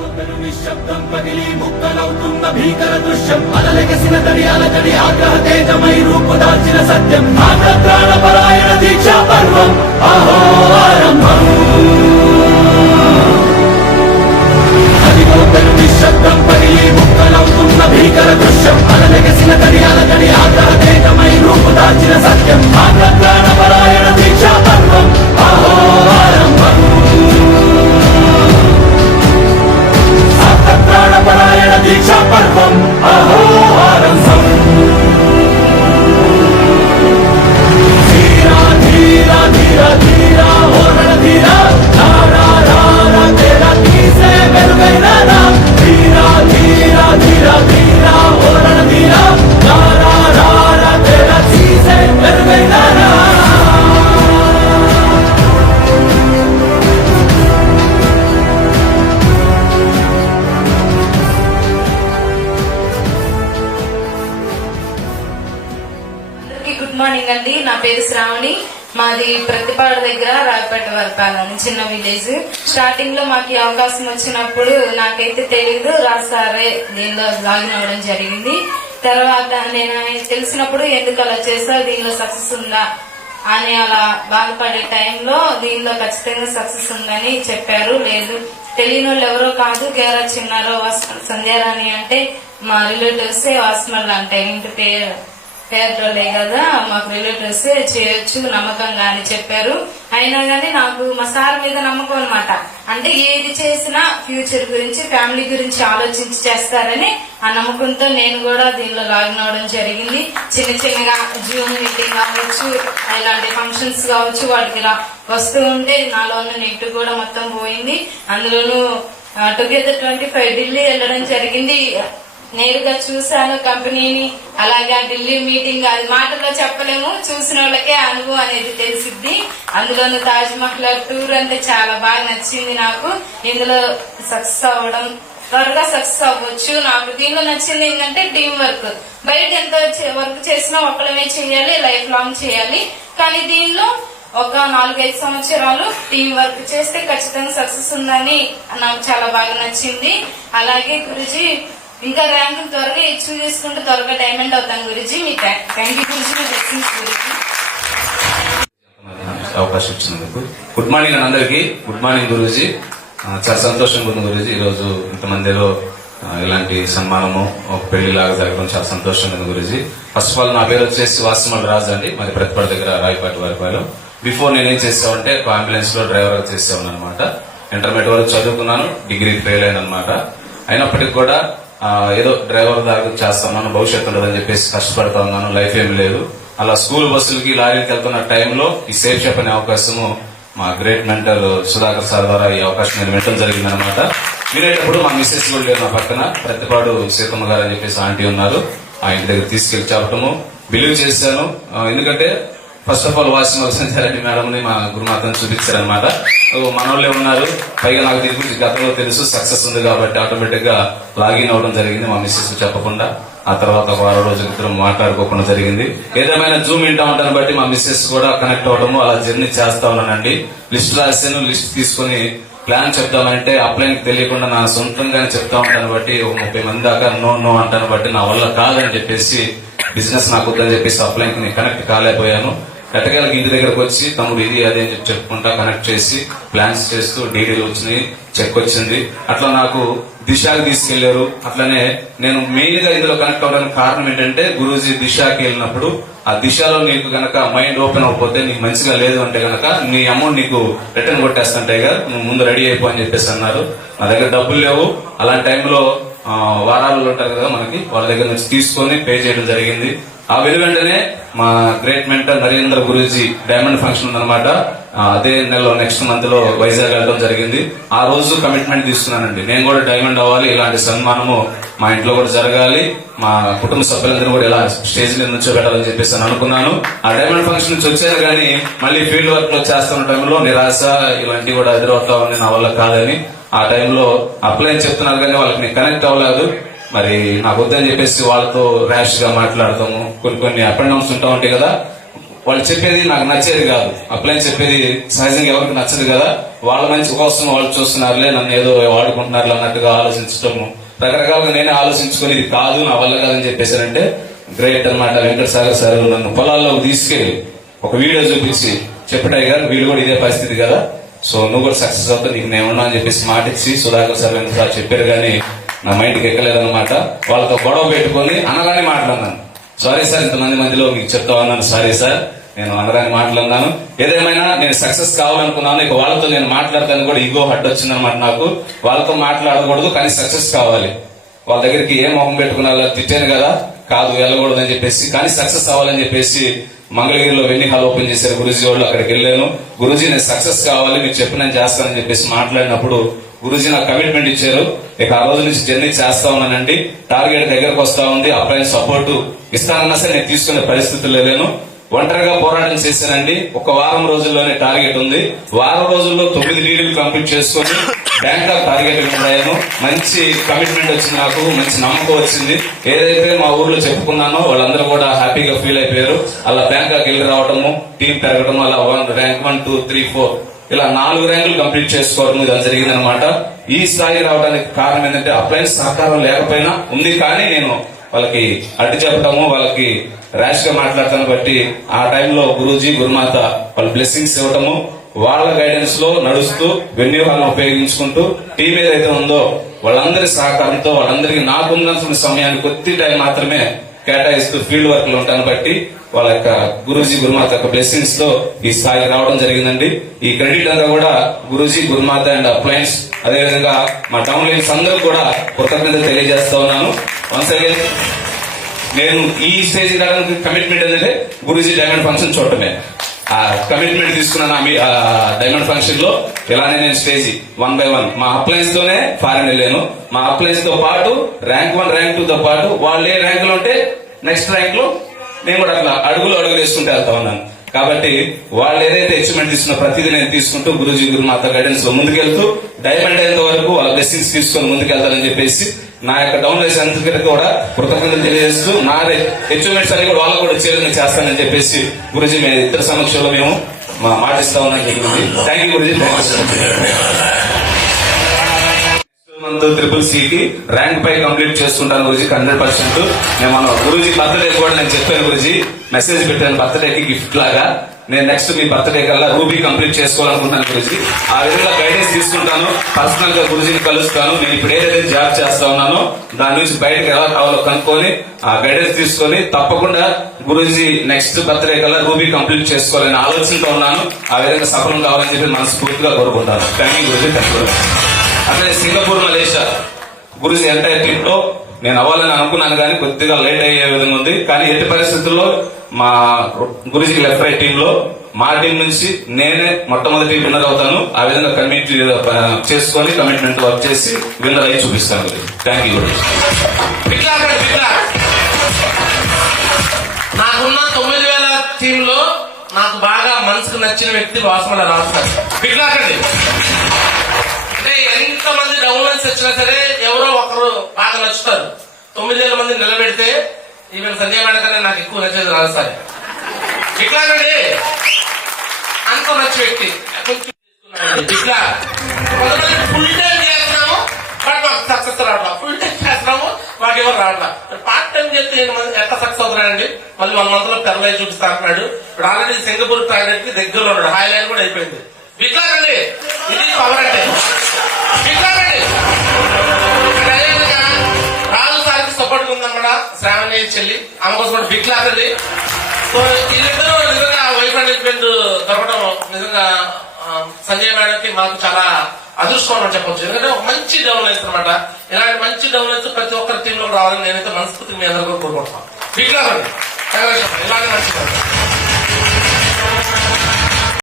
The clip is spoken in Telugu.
నిశ్శబ్దం పగిలి ముక్కలవుతున్న భీకర దృశ్యం అలలెగసిన తడియాల తడి ఆగ్రహ తేజమై రూపుదాల్చిన సత్యం ఆగ్రహ దీక్షా పర్వం అహో ఆరంభం అదిగోతను నిశ్శబ్దం పగిలి ముక్కలవుతున్న భీకర దృశ్యం అలలెగసిన తడియాల తడి ఆగ్రహ తేజమై రూపుదాల్చిన సత్యం ఆగ్రహ దీక్షా పర్వం అహో ఆరంభం ప్రాణపరాయణ దీక్షా పర్వం అహో ఆరంభం ధీరా ధీరా ధీరా ధీరా ఓరణ ధీరా రారా రారా తేరా తీసే వెలుగైనా ధీరా ధీరా ధీరా ధీరా ఓరణ ధీరా రారా రారా తేరా తీసే వెలుగైనా గుడ్ మార్నింగ్ అండి. నా పేరు శ్రావణి. మాది ప్రతిపాడు దగ్గర రాయపేట వరపాలని చిన్న విలేజ్. స్టార్టింగ్ లో మాకు అవకాశం వచ్చినప్పుడు నాకైతే తెలీదు, రాసారే దీనిలో లాగిన్ అవ్వడం జరిగింది. తర్వాత నేను తెలిసినప్పుడు ఎందుకు అలా చేస్తా, దీనిలో సక్సెస్ ఉందా అని అలా బాధపడే టైంలో దీనిలో ఖచ్చితంగా సక్సెస్ ఉందని చెప్పారు. లేదు తెలియని వాళ్ళు ఎవరో కాదు, కేరా చిన్నారో సంధ్యారాణి అంటే మా రిలేటివ్స్ వాస్మల్ అంటే ఇంటి పేదలే కదా, మాకు రిలేటివ్స్ చేయొచ్చు నమ్మకంగా అని చెప్పారు. అయినా గానీ నాకు మా సార్ మీద నమ్మకం అనమాట. అంటే ఏది చేసినా ఫ్యూచర్ గురించి ఫ్యామిలీ గురించి ఆలోచించి చేస్తారని ఆ నమ్మకంతో నేను కూడా దీనిలో లాగిన్ అవడం జరిగింది. చిన్న చిన్నగా జూమ్ మీటింగ్ కావచ్చు, ఇలాంటి ఫంక్షన్స్ కావచ్చు, వాటికి వస్తూ ఉంటే నాలో ఉన్న నెగిటివ్ కూడా మొత్తం పోయింది. అందులోనూ టుగెదర్ 25 ఢిల్లీ వెళ్ళడం జరిగింది. నేరుగా చూశాను కంపెనీని. అలాగే ఢిల్లీ మీటింగ్ అది మాటల్లో చెప్పలేము, చూసిన వాళ్ళకే అనుభవం అనేది తెలిసిద్ది. అందులోనూ తాజ్ మహల్ టూర్ అంటే చాలా బాగా నచ్చింది నాకు. ఇందులో సక్సెస్ అవ్వడం, త్వరగా సక్సెస్ అవ్వచ్చు. నాకు దీనిలో నచ్చింది ఏంటంటే టీం వర్క్. బయట ఎంత వర్క్ చేసినా ఒక్కలమే చేయాలి, లైఫ్ లాంగ్ చేయాలి. కానీ దీనిలో ఒక 4-5 సంవత్సరాలు టీం వర్క్ చేస్తే ఖచ్చితంగా సక్సెస్ ఉందని నాకు చాలా బాగా నచ్చింది. అలాగే గురుజీ ఇంకా ర్యాంక్ త్వరగా ఇచ్చు చేసుకుంటూ త్వరగా డైమండ్ అవుతాం గురించి. మీ థ్యాంక్ యూ గురించి, మీ బ్లెస్సింగ్స్ గురించి. అవకాశం ఇచ్చినందుకు గుడ్ మార్నింగ్ అని అందరికి. Good morning Guruji. చాలా సంతోషంగా ఉంది గురూజీ, ఈరోజు ఇంతమందిలో ఇలాంటి సన్మానము ఒక పెళ్లి లాగా జరగడం చాలా సంతోషంగా ఉంది గురూజీ. ఫస్ట్ ఆఫ్ ఆల్ నా పేరు వచ్చేసి వాస్మల్ రాజు అండి, మరి ప్రతిపాడు దగ్గర రాయపాటి వారిపాలెం. బిఫోర్ నేనేం చేసామంటే ఒక అంబులెన్స్ లో డ్రైవర్ గా చేసేవాను అనమాట. ఇంటర్మీడియట్ వరకు చదువుకున్నాను, డిగ్రీ ఫెయిల్ అయిన అనమాట. అయినప్పటికీ కూడా ఏదో డ్రైవర్ దాకా చేస్తున్నాను, భవిష్యత్తు ఉండదని చెప్పేసి కష్టపడతా ఉన్నాను, లైఫ్ ఏమి లేదు. అలా స్కూల్ బస్సులకి లారీకి వెళ్తున్న టైంలో ఈ సేఫ్ షాప్ అనే అవకాశము మా గ్రేట్ మెంటర్ సుధాకర్ సార్ ద్వారా ఈ అవకాశం నేను వినడం జరిగింది అనమాట. వినేటప్పుడు మా మిస్సెస్ కూడా లేదు నా పక్కన, ప్రతిపాడు సీతమ్మ గారు అని చెప్పేసి ఆంటీ ఉన్నారు. ఆ ఇంటి దగ్గర తీసుకెళ్లి చెప్పటము బిలీవ్ చేశాను. ఎందుకంటే ఫస్ట్ ఆఫ్ ఆల్ వాస్మల్ సంచారెడ్డి మేడం ని మా గురుమాతను చూపించారనమాట. మనోళ్ళే ఉన్నారు, పైగా నాకు దీని గురించి గతంలో తెలుసు, సక్సెస్ ఉంది కాబట్టి ఆటోమేటిక్ గా లాగిన్ అవడం జరిగింది మా మిస్సెస్ చెప్పకుండా. ఆ తర్వాత ఒక 6 రోజుల క్రితం మాట్లాడుకోకుండా జరిగింది. ఏదేమైనా జూమ్ వింటా ఉంటాను బట్టి మా మిస్సెస్ కూడా కనెక్ట్ అవడము, అలా జర్నీ చేస్తా ఉన్నానండి. లిస్ట్ రాశాను, లిస్ట్ తీసుకుని ప్లాన్ చెప్తామంటే అప్లైన్ తెలియకుండా నా సొంతంగానే చెప్తా ఉంటాను బట్టి 30 మంది దాకా నో అంటాను బట్టి నా వల్ల కాదని చెప్పేసి బిజినెస్ నాకు వద్దని చెప్పేసి అప్లైన్ కి కనెక్ట్ కాలేకపోయాను. ఎట్టకేళ్ళకి ఇంటి దగ్గరకు వచ్చి తమ్ముడు ఇది అదే అని చెప్పుకుంటా కనెక్ట్ చేసి ప్లాన్స్ చేస్తూ డీడీలు వచ్చినాయి, చెక్ వచ్చింది. అట్లా నాకు దిశకి తీసుకెళ్లారు. అట్లనే నేను మెయిన్ గా ఇందులో కనెక్ట్ అవడానికి కారణం ఏంటంటే గురూజీ దిశకి వెళ్ళినప్పుడు ఆ దిశలో నీకు గనక మైండ్ ఓపెన్ అవ్వకపోతే నీకు మంచిగా లేదు అంటే గనక నీ అమౌంట్ నీకు రిటర్న్ కొట్టేస్తుంటాయి కదా, నువ్వు ముందు రెడీ అయిపో అని చెప్పేసి అన్నారు. నా దగ్గర డబ్బులు లేవు. అలాంటి టైంలో వారాలు ఉంటారు కదా మనకి, వాళ్ళ దగ్గర నుంచి తీసుకొని పే చేయడం జరిగింది. ఆ వెంటనే మా great mentor Narendra Guruji diamond function ఉందన్నమాట. అదే నెలలో నెక్స్ట్ మంత్ లో వైజాగ్ వెళ్ళడం జరిగింది. ఆ రోజు కమిట్మెంట్ తీసుకున్నానండి, నేను కూడా డైమండ్ అవ్వాలి, ఇలాంటి సన్మానము మా ఇంట్లో కూడా జరగాలి, మా కుటుంబ సభ్యులందరూ కూడా ఇలా స్టేజ్ మీద నుంచోబెట్టాలని చెప్పేసి అని అనుకున్నాను. ఆ డైమండ్ ఫంక్షన్ నుంచి వచ్చాను కానీ మళ్ళీ ఫీల్డ్ వర్క్ లో చేస్తున్న టైంలో నిరాశ ఇలాంటివి కూడా ఎదురవుతా ఉంది, నా వల్ల కాదని. ఆ టైంలో అప్లై చెప్తున్నారు కానీ వాళ్ళకి నేను కనెక్ట్ అవ్వలేదు. మరి నాకు వద్దని చెప్పేసి వాళ్ళతో ర్యాష్ గా మాట్లాడతాము, కొన్ని అప్ అండ్ డౌన్స్ ఉంటా ఉంటాయి కదా, వాళ్ళు చెప్పేది నాకు నచ్చేది కాదు. అప్లైన్ చెప్పేది సహజంగా ఎవరికి నచ్చదు కదా. వాళ్ళ మంచి కోసం వాళ్ళు చూస్తున్నారులే, నన్ను ఏదో వాడుకుంటున్నారు అన్నట్టుగా ఆలోచించటము, రకరకాలుగా నేనే ఆలోచించుకొని ఇది కాదు నా వల్ల కాదని చెప్పేసారంటే గ్రేట్ అన్నమాట. వెంకట సాగర్ సార్ నన్ను పొలాల్లోకి తీసుకెళ్లి ఒక వీడియో చూపించి చెప్పటాయి గారు వీళ్ళు కూడా ఇదే పరిస్థితి కదా, సో నువ్వు కూడా సక్సెస్ అవుతావు, నీకు నేను ఉన్నా అని చెప్పేసి మాట ఇచ్చి సుధాకర్ సార్ వెంకట సార్ చెప్పారు. కానీ నా మైండ్కి ఎక్కలేదన్నమాట. వాళ్ళతో గొడవ పెట్టుకొని అనగానే మాట్లాడినాను. సారీ సార్, ఇంతమంది మధ్యలో మీకు చెప్తా ఉన్నాను, సారీ సార్, నేను అనగానే మాట్లాడినాను. ఏదేమైనా నేను సక్సెస్ కావాలనుకున్నాను. ఇక వాళ్ళతో నేను మాట్లాడతాను కూడా ఈగో హట్ వచ్చిందనమాట నాకు. వాళ్ళతో మాట్లాడకూడదు కానీ సక్సెస్ కావాలి. వాళ్ళ దగ్గరికి ఏ మొహం పెట్టుకున్నా తిట్టాను కదా, కాదు వెళ్ళకూడదు అని చెప్పేసి, కానీ సక్సెస్ అవ్వాలని చెప్పేసి మంగళగిరిలో వెన్ని హాల్ ఓపెన్ చేశారు గురూజీ వాళ్ళు. అక్కడికి వెళ్ళాను. గురూజీ నేను సక్సెస్ కావాలి, మీరు చెప్పిన చేస్తానని చెప్పేసి మాట్లాడినప్పుడు గురూజీ నాకు కమిట్మెంట్ ఇచ్చారు. ఇక ఆ రోజు నుంచి జర్నీ చేస్తా ఉన్నానండి. టార్గెట్ దగ్గరకు వస్తా ఉంది. అప్లైన్ సపోర్ట్ ఇస్తానన్నా సరే నేను తీసుకునే పరిస్థితుల్లో లేను. ఒంటరిగా పోరాటం చేశానండి. ఒక వారం రోజుల్లోనే టార్గెట్ ఉంది. వారం రోజుల్లో 9 లీడ్లు కంప్లీట్ చేసుకుని బ్యాంకాక్ టార్గెట్ అయ్యాను. మంచి కమిట్మెంట్ వచ్చింది నాకు, మంచి నమ్మకం వచ్చింది. ఏదైతే మా ఊర్లో చెప్పుకున్నానో వాళ్ళందరూ కూడా హ్యాపీగా ఫీల్ అయిపోయారు. అలా బ్యాంకాక్ వెళ్ళి రావటము, టీం పెరగటము, అలా ర్యాంక్ 1, 2, 3, 4 ఇలా 4 ర్యాంకులు కంప్లీట్ చేసుకోవడం ఇలా జరిగిందనమాట. ఈ స్థాయి రావడానికి కారణం ఏంటంటే అప్లైన్స్ సహకారం లేకపోయినా ఉంది, కానీ నేను వాళ్ళకి అడ్డు చెప్పటము, వాళ్ళకి ర్యాష్ గా మాట్లాడతాను బట్టి ఆ టైంలో గురూజీ గురుమాత వాళ్ళ బ్లెస్సింగ్స్ ఇవ్వటము, వాళ్ళ గైడెన్స్ లో నడుస్తూ వెన్యూ హాల్ ఉపయోగించుకుంటూ టీం ఏదైతే ఉందో వాళ్ళందరి సహకారంతో వాళ్ళందరికీ నాకున్న సమయాన్ని కొద్ది టైం మాత్రమే కేటాయిస్తూ ఫీల్డ్ వర్క్ లో ఉంటాను బట్టి వాళ్ళ యొక్క గురూజీ గురుమాత యొక్క బ్లెస్సింగ్స్ తో ఈ స్థాయికి రావడం జరిగిందండి. ఈ క్రెడిట్ అంతా కూడా గురూజీ గురుమాత అండ్ అప్లయన్స్, అదేవిధంగా మా డౌన్ లైన్స్ అందరూ కూడా కృతజ్ఞత తెలియజేస్తా ఉన్నాను. వన్స్ అగైన్ నేను ఈ స్టేజ్ రావడానికి కమిట్మెంట్ ఏంటంటే గురూజీ డైమండ్ ఫంక్షన్ చూడటమే. ఆ కమిట్మెంట్ తీసుకున్నాను. ఆ డైమండ్ ఫంక్షన్ లో ఇలానే నేను స్టేజ్ 1 by 1 మా అప్లయన్స్ తోనే ఫారెన్ వెళ్ళాను. మా అప్లయన్స్ తో పాటు ర్యాంక్ 1, ర్యాంక్ 2 తో పాటు వాళ్ళు ఏ ర్యాంక్ లో ఉంటే నెక్స్ట్ ర్యాంక్ లో నేను కూడా అట్లా అడుగులు వేసుకుంటూ వెళ్తా ఉన్నాను. కాబట్టి వాళ్ళు ఏదైతే అచీవ్మెంట్ తీసుకున్న ప్రతిదీ నేను తీసుకుంటూ గురూజీ గురుమాత గైడెన్స్ లో ముందుకెళ్తూ డైమండ్ అయ్యేంత వరకు వాళ్ళ బ్లెస్సింగ్స్ తీసుకొని ముందుకెళ్తానని చెప్పేసి నా యొక్క డౌన్ లైన్స్ అందరికీ కూడా కృతజ్ఞతలు తెలియజేస్తూ నా అచీవ్మెంట్స్ అన్ని కూడా వాళ్ళకు కూడా చేయాలని చేస్తానని చెప్పేసి గురూజీ మీ ఇద్దరు సమక్షంలో మేము మాటిస్తా ఉన్నాం. Thank you Guruji. Month CCC కి ర్యాంక్ పై కంప్లీట్ చేసుకుంటాను గురూజీ 100%. నేను మన గురూజీ బర్త్డే కూడా నేను చెప్పాను, గురూజీ మెసేజ్ పెట్టాను బర్త్డేకి గిఫ్ట్ లాగా. నేను నెక్స్ట్ మీ బర్త్డే కల్లా రూబీ కంప్లీట్ చేసుకోవాలనుకుంటున్నాను గురూజీ. ఆ విధంగా గైడెన్స్ తీసుకుంటాను. పర్సనల్ గా గురూజీని కలుస్తాను. నేను ఇప్పుడు ఏదైతే జాబ్ చేస్తా ఉన్నానో దాని నుంచి బయటకు ఎలా కావాలో కనుక్కొని ఆ గైడెన్స్ తీసుకొని తప్పకుండా గురూజీ నెక్స్ట్ బర్త్డే కల్లా రూబీ కంప్లీట్ చేసుకోవాలని ఆలోచనతో ఉన్నాను. ఆ విధంగా సఫలం కావాలని చెప్పి మనస్ఫూర్తిగా కోరుకుంటాను. Thank you Guruji. అట్లే Singapore, Malaysia Guruji entire team లో నేను అవ్వాలని అనుకున్నాను, కానీ కొద్దిగా లేట్ అయ్యే విధంగా ఉంది. కానీ ఎట్టి పరిస్థితుల్లో మా గురూజీ లెఫ్ట్ రైట్ టీమ్ లో మా టీం నుంచి నేనే మొట్టమొదటి విన్నర్ అవుతాను. ఆ విధంగా కమిటీ చేసుకొని కమిట్మెంట్ వర్క్ చేసి విన్నర్ అయ్యి చూపిస్తాను. Thank you Guruji. నాకున్న 9,000 టీమ్ లో నాకు బాగా మనసుకు నచ్చిన వ్యక్తి వాసమల రాస్తారు. పిట్లాకండి అంటే ఎంతమంది డౌన్లైన్స్ వచ్చినా సరే ఎవరో ఒకరు బాగా నచ్చుతారు. 9,000 మంది నిలబెడితే ఈవెన్ సంజయ్ మేడం కన్నా నాకు ఎక్కువ నచ్చేది రాజస్థాన్. ఇట్లాగండి అంత నచ్చే వ్యక్తి ఇట్లా కొంతమంది ఫుల్ టైం చేస్తున్నాము బట్ మాకు సక్సెస్ రావట్లా, ఫుల్ టైం చేస్తున్నాము మాకు ఎవరు రావట్లా. పార్ట్ టైం చేస్తే ఎట్లా సక్సెస్ అవుతున్నాడండి. మళ్ళీ 1 month లో తెరలై చూపిస్తా అంటున్నాడు. ఇప్పుడు ఆల్రెడీ సింగపూర్ టార్గెట్ కి దగ్గరలో ఉన్నాడు. హై లైన్ కూడా అయిపోయింది. ఇట్లాగండి ఇది పవర్ అంటే ఇట్లాగండి. రాజు సార్కి సపోర్ట్ ఉందన్నమాట. శ్రావణి చెల్లి ఆమె కోసం కూడా బిగ్ క్లాస్ అండి. సో వీళ్ళిద్దరూ నిజంగా వైఫ్ అండ్ హస్బెండ్ దొరకడం నిజంగా సంజయ్ మేడంకి మాకు చాలా అదృష్టం అని చెప్పొచ్చు. ఎందుకంటే ఒక మంచి డెవలప్మెంట్స్ అనమాట. ఇలాంటి మంచి డెవలప్మెంట్స్ ప్రతి ఒక్కరి టీంలోకి రావాలని నేనైతే మనస్ఫూర్తిగా మీ అందరూ కోరుకుంటున్నాను. బిగ్ క్లాస్ అండి, ఇలాగే మంచి